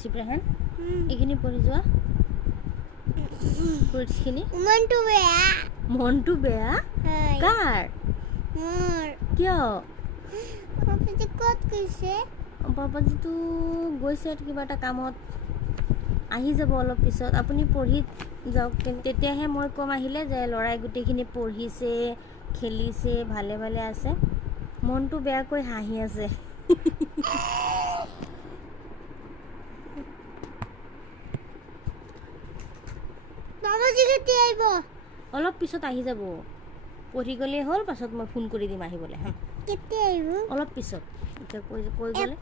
চিপ্ৰাহেন এইখিনি পঢ়ি যোৱা ফ্ৰুটছখিনি মনটো বেয়া কাৰ কিয় পাপাজিটো গৈছে কিবা এটা কামত আহি যাব অলপ পিছত আপুনি পঢ়ি যাওক তেতিয়াহে মই ক'ম আহিলে যে ল'ৰাই গোটেইখিনি পঢ়িছে খেলিছে ভালে ভালে আছে মনটো বেয়াকৈ হাঁহি আছে অলপ পিছত আহি যাব পঢ়ি গ'লেই হ'ল পাছত মই ফোন কৰি দিম আহিবলৈ হা অলপ পিছত এতিয়া কৈ গ'লে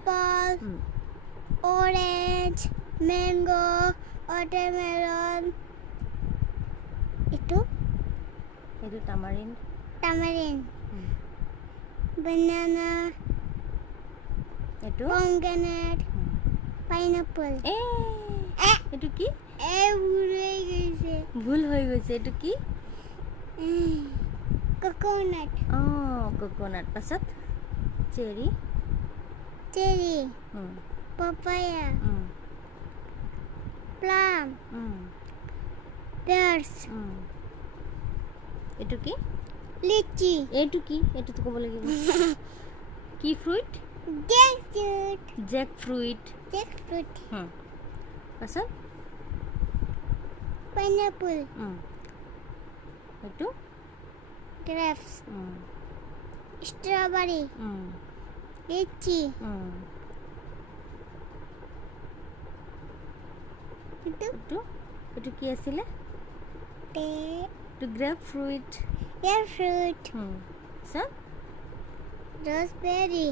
orange, mango, watermelon. Itu tamarind. Banana. Itu pomegranate. Pineapple. Itu ki? Bhul hoi geise. Itu ki? Coconut. Coconut. Pasat? Cherry. Papaya. Plum. Pears. Itu ki? Lychee. Itu ki? Itu to kobo lagibo. Ki fruit? Jackfruit. Pasat? Pineapple. Itu? Grapes. Strawberry. Lychee. Itu ki asile? Itu grapefruit. Pasat? Raspberry.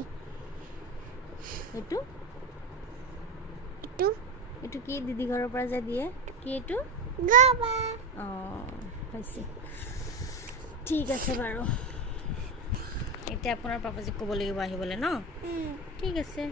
Itu ki didi ghorar pora ja diye ki itu Guava. paise ঠিক আছে বাৰু এতিয়া আপোনাৰ পাপাজিক ক'ব লাগিব আহিবলৈ ন ঠিক আছে